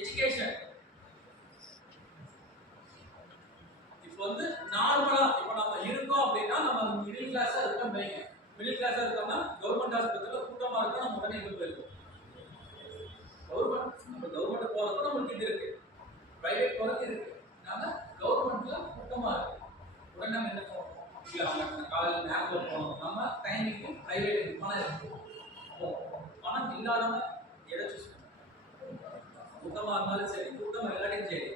Education. இப்போ வந்து நார்மலா இப்போ நம்ம இருக்கோம் அப்படின்னா நம்ம மிடில் கிளாஸா இருக்கோம் வைங்க. மிடில் கிளாஸா இருக்கோம்னா கவர்மெண்ட் ஹாஸ்பிட்டல்ல கூட்டமா இருக்கா நம்ம உடனே இங்க போயிருக்கோம். கவர்மெண்ட் போறதுக்கு நமக்கு இது இருக்கு, பிரைவேட் போறது இருக்கு. நாம கவர்மெண்ட்ல கூட்டமா இருக்கு உடனே நம்ம என்ன பண்ணுவோம், அவங்க காலையில் நேரத்தில் போகணும், நம்ம டைமிங்க்கு பிரைவேட் பணம் இருக்கு. பணம் இல்லாதவங்க எதை சூஸ் பண்ணுவோம்? கூட்டமா இருந்தாலும் சரி, கூட்டம் எல்லாத்தையும் சரி,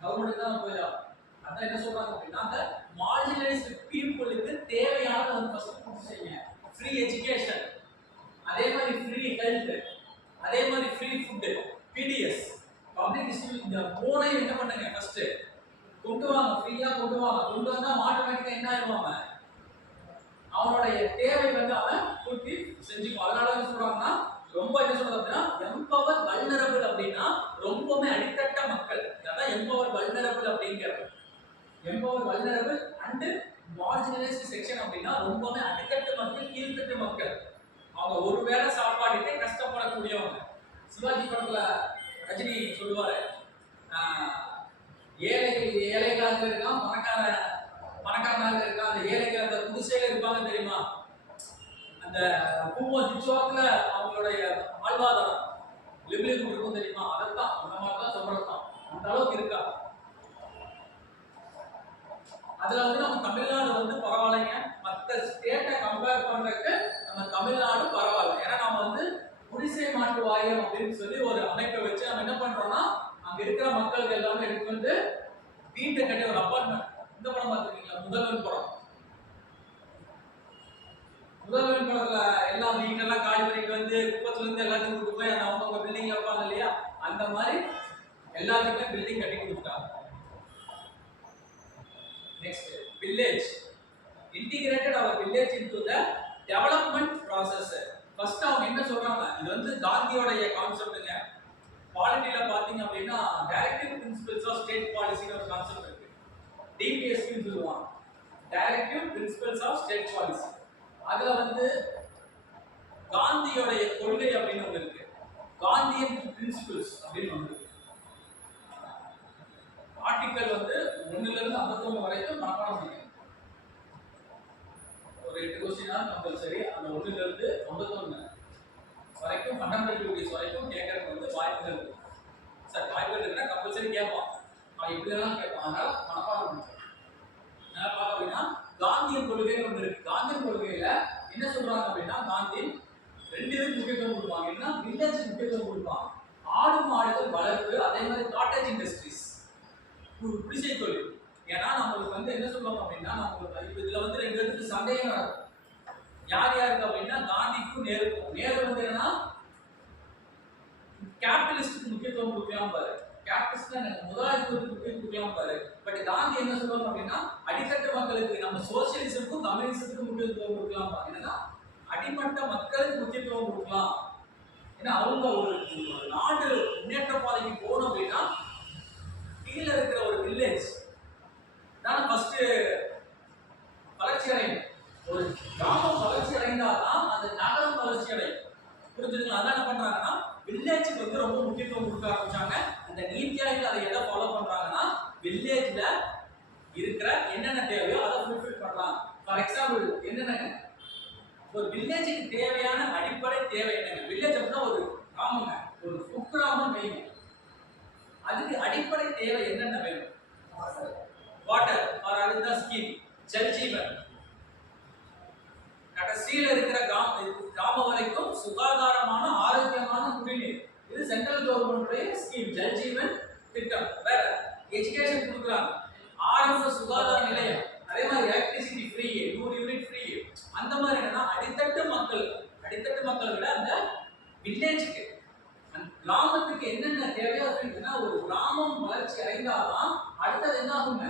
கவர்மெண்ட் தான் போயிடும். அதான் என்ன சொல்றாங்க அப்படின்னா, அந்த மார்ஜினலைஸ்டு பீப்புளுக்கு தேவையான ஒரு ஃபர்ஸ்ட் பூர்த்தி செய்யுங்க. ஃப்ரீ எஜுகேஷன், அதே மாதிரி ஃப்ரீ ஹெல்த், அதே மாதிரி free food, PDS, public distribution. இந்த மூணையும் என்ன பண்ணுங்க ஃபர்ஸ்ட் கொண்டு வாங்க, ஃப்ரீயா கொண்டு வாங்க. கொண்டு வந்தா ஆட்டோமேட்டிக்கா என்ன ஆயிடுவாங்க, அவனுடைய தேவை வந்து அவன் பூர்த்தி செஞ்சுக்குவான். அதனால என்ன சொல்றாங்கன்னா, ரொம்ப என்ன சொல்றது அப்படின்னா எம்பவர் வல்னரபிள் அப்படின்னா ரொம்பவுமே அடித்தட்ட மக்கள். அதான் எம்பவர் வல்னரபிள் அப்படிங்கிறது. Empower vulnerable and marginalised section அப்படின்னா ரொம்பவுமே அடித்தட்ட மக்கள், கீழ்த்தட்டு மக்கள். அவங்க ஒரு வேளை சாப்பாடுக்கே கஷ்டப்படக்கூடியவங்க. சிவாஜி படத்துல ரஜினி சொல்லுவாரு, ஏழைகளாக இருக்கான், பணக்காரனாக இருக்கான். அந்த ஏழைகள் அந்த குடிசையில இருப்பாங்க தெரியுமா, அந்த பூவம் திச்சோரத்துல அவங்களுடைய வாழ்வாதாரம் லிவ்லிஹுட் இருக்கும் தெரியுமா, அதைத்தான் அந்த மாதிரி தான் சொல்றதுதான். அந்த அளவுக்கு இருக்கா. அதுல வந்து நம்ம தமிழ்நாடு வந்து பரவாயில்லைங்க, மற்ற ஸ்டேட்டை கம்பேர் பண்றதுக்கு நம்ம தமிழ்நாடு பரவாயில்ல. ஏன்னா நம்ம வந்து குடிசை மாற்று வாரியம் அப்படின்னு சொல்லி ஒரு அமைப்பை வச்சு நம்ம என்ன பண்றோம்னா, அங்க இருக்கிற மக்களுக்கு எல்லாமே எடுத்து வந்து வீட்டை கட்டி ஒரு அபார்ட்மெண்ட். இந்த படம் பார்த்துருக்கீங்களா, முதல்வன் படம்? முதல்வன் படத்துல எல்லாம் வீட்டெல்லாம் காலி பண்ணிட்டு வந்து குப்பத்துல இருந்து எல்லாத்தையும் கூட்டு போய் அந்த அவங்க பில்டிங் வைப்பாங்க இல்லையா, அந்த மாதிரி எல்லாத்துக்குமே பில்டிங் கட்டி கொடுத்துட்டாங்க. Next, village. Integrated our village into the development process. First அவங்க என்ன சொல்றாங்க, இது வந்து காந்தியோடைய கான்செப்ட்ங்க. பாலிட்டில பாத்தீங்க அப்படின்னா டைரக்டிவ் பிரின்சிபல்ஸ் ஆஃப் ஸ்டேட் பாலிசின்னு ஒரு கான்செப்ட் இருக்கு. டிபிஎஸ்பி ன்னு சொல்லுவாங்க, directive principles of state policy. அதுல வந்து காந்தியோடைய கொள்கை அப்படின்னு ஒன்று இருக்கு, காந்தியன் பிரின்சிபல்ஸ் அப்படின்னு ஒன்று இருக்கு. ஆர்டிகல் வந்து 1ல இருந்து 51 வரைக்கும் மனப்பாடம் செய்யணும். ஒரு 8 क्वेश्चन தான் கம்பல்சரி. அந்த 1ல இருந்து 51 வரைக்கும் ஃபண்டமெண்டல் டியூட்டிஸ் வரைக்கும் கேட்கறதுக்கு வந்து வாய்ப்புகள் இருக்கு. சார் வாய்ப்புகள் இருக்குன்னா கம்பல்சரி கேட்பான், அவன் எப்படிலாம் கேட்பான். அதனால மனப்பாடம் பண்ணுங்க. என்ன பார்க்க அப்படின்னா காந்தியன் கொள்கைன்னு ஒன்று இருக்கு. காந்தியன் கொள்கையில என்ன சொல்றாங்க அப்படின்னா, காந்தி 2 இதுக்கு முக்கியத்துவம் கொடுப்பாங்க. என்ன, வில்லேஜ் முக்கியத்துவம் கொடுப்பாங்க, ஆடு மாடுகள் வளர்ப்பு, அதே மாதிரி காட்டேஜ் இண்டஸ்ட்ரீஸ், குடிசை தொழில். ஏன்னா நம்மளுக்கு வந்து என்ன சொல்லுவாங்க அப்படின்னா, நம்மளுக்கு இதுல வந்து 2 பேருக்கு சந்தேகம் நடக்கும். யார் யாருக்கு அப்படின்னா காந்திக்கும் நேருக்கும். நேரு வந்து என்னன்னா கேபிட்டலிஸ்டுக்கு முக்கியத்துவம் கொடுக்கலாம் பாரு, கேபிட்டலிஸ்ட்னா முதலாளித்துவத்துக்கு முக்கியத்துவம் கொடுக்கலாம் பாரு. பட் காந்தி என்ன சொல்லுவாங்க அப்படின்னா, அடித்தட்டு மக்களுக்கு நம்ம சோசியலிசமுக்கும் கம்யூனிசத்துக்கும் முக்கியத்துவம் கொடுக்கலாம் பாரு. என்னன்னா அடிமட்ட மக்களுக்கு முக்கியத்துவம் கொடுக்கலாம். ஏன்னா அவங்க ஒரு நாடு முன்னேற்ற பாதைக்கு போகணும் அப்படின்னா கீழே இருக்கிற ஒரு வில்லேஜ் தான் ஃபர்ஸ்ட் வளர்ச்சி அடையும். ஒரு கிராமம் வளர்ச்சி அடைந்தாதான் அந்த நகரம் வளர்ச்சி அடையும். புரிஞ்சுங்களா? அதான் என்ன பண்றாங்கன்னா வில்லேஜுக்கு வந்து ரொம்ப முக்கியத்துவம் கொடுக்க ஆரம்பிச்சாங்க. அந்த நீதி ஆயோக் அதை எதை ஃபாலோ பண்றாங்கன்னா, வில்லேஜ்ல இருக்கிற என்னென்ன தேவையோ அதை ஃபுல்ஃபில் பண்ணலாம். ஃபார் எக்ஸாம்பிள் என்னென்ன, ஒரு வில்லேஜுக்கு தேவையான அடிப்படை தேவை என்னங்க? வில்லேஜ் அப்படின்னா ஒரு கிராமங்க, ஒரு குக்கிராமம் வைங்க. அதுக்கு அடிப்படை தேவை என்னென்ன வேணும்? வாட்டர், ஃபார் அதுதான் ஸ்கீம் ஜல் ஜீவன். கடைசியில் இருக்கிற கிராமம் வரைக்கும் சுகாதாரமான ஆரோக்கியமான குடிநீர். இது சென்ட்ரல் கவர்மெண்ட்டுடைய ஸ்கீம் ஜல் ஜீவன் திட்டம். வேற எஜுகேஷன் கொடுக்குறாங்க, ஆரம்ப சுகாதார நிலையம், அதே மாதிரி எலக்ட்ரிசிட்டி ஃப்ரீ, 100 யூனிட் ஃப்ரீ. அந்த மாதிரி என்னன்னா அடித்தட்டு மக்கள் விட அந்த வில்லேஜுக்கு கிராமத்துக்கு என்னென்ன தேவையோ இருக்குன்னா, ஒரு கிராமம் வளர்ச்சி அடைந்தாதான் அடுத்தது என்ன ஆகுங்க,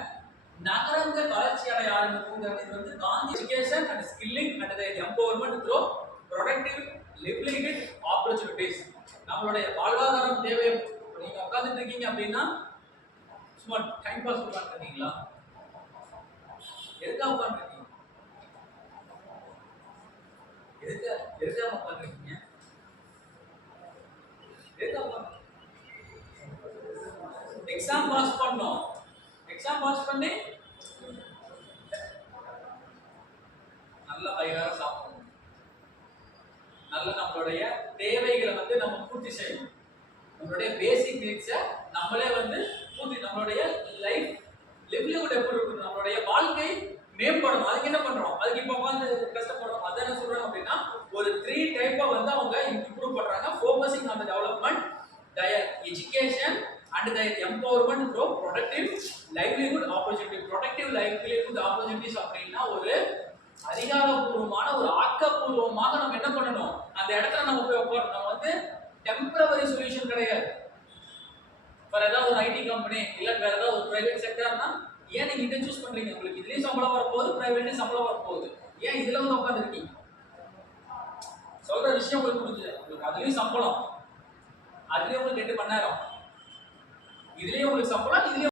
நகரங்கள் வளர்ச்சி அடைய ஆரம்பிக்குங்கிறது. இது வந்து Gandhi education and skilling and empowerment through productive livelihood opportunities. நம்மளுடைய வாழ்வாதாரம் தேவை. நீங்க உட்காந்துட்டு இருக்கீங்க அப்படின்னா சும்மா டைம் பாஸ் உட்காந்துருக்கீங்களா? எதுக்காக உட்காந்துருக்கீங்க? எதுக்காக உட்காந்துருக்கீங்க? எதுக்காக எக்ஸாம் பாஸ் பண்ணி நல்ல வயிறார சாப்பிடணும், நல்ல நம்மளுடைய தேவைகளை வந்து நம்ம பூர்த்தி செய்யணும், நம்மளுடைய பேசிக் நீட்ஸை நம்மளே வந்து பூர்த்தி, நம்மளுடைய லைஃப் லிவ்லிஹுட் எப்படி இருக்கணும், நம்மளுடைய வாழ்க்கை மேம்படணும். அதுக்கு என்ன பண்றோம்? அதுக்கு இப்ப உட்காந்து கஷ்டப்படுறோம். அதான் என்ன சொல்றாங்க அப்படின்னா, ஒரு 3 டைப்பா வந்து அவங்க இம்ப்ரூவ் பண்றாங்க. Focusing on the development, their education and their empowerment through productive livelihood opportunity. productive livelihood opportunities அப்படின்னா ஒரு அதிகாரப்பூர்வமான ஒரு ஆக்கப்பூர்வமாக நம்ம என்ன பண்ணணும், அந்த இடத்துல நம்ம போய் உட்காரணும். நம்ம வந்து டெம்பரவரி சொல்யூஷன் கிடையாது. ஃபார் ஏதாவது ஒரு ஐடி கம்பெனி இல்ல வேற ஏதாவது ஒரு பிரைவேட் செக்டர்னா ஏன் நீங்க இதை சூஸ் பண்றீங்க? உங்களுக்கு இதுலயும் சம்பளம் வரப்போகுது, பிரைவேட்லயும் சம்பளம் வரப்போகுது, ஏன் இதுல வந்து உட்காந்துருக்கீங்க? சொல்ற விஷயம் உங்களுக்கு புரிஞ்சுது? உங்களுக்கு அதுலயும் சம்பளம், அதுலயும் உங்களுக்கு 8 மணி நேரம், இதுலயும் உங்களுக்கு சம்பளம், இதுலயும்